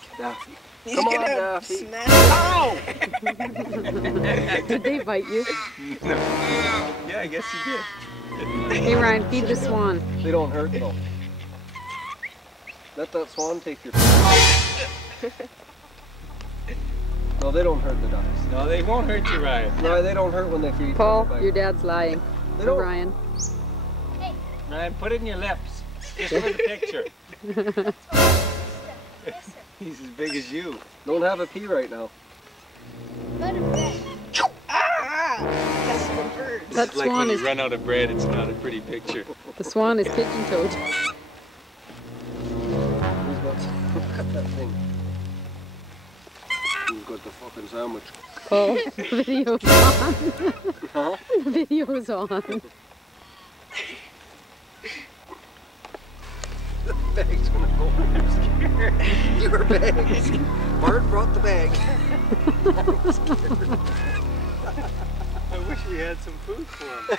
back. Daffy. He's Come on, gonna Daffy. smash it. Ow! Did they bite you? No. Yeah, I guess you did. Hey Ryan, feed the swan. They don't hurt though. Let that swan take your No, they don't hurt the ducks. No, they won't hurt you, Ryan. No, they don't hurt when they feed. Paul, when they your bite. dad's lying. They Or don't. Ryan. Ryan, put it in your lips. Just for the picture. He's as big as you. Don't have a pee right now. Ah! That's the bird. That It's like swan when you is run out of bread, it's not a pretty picture. the swan is pigeon toed. Who's got cut that thing? Who's got the fucking sandwich? Paul, the video's on. Huh? The video's on. The bag's gonna go. I'm scared. Your bag. Bart brought the bag. I wish we had some food for him.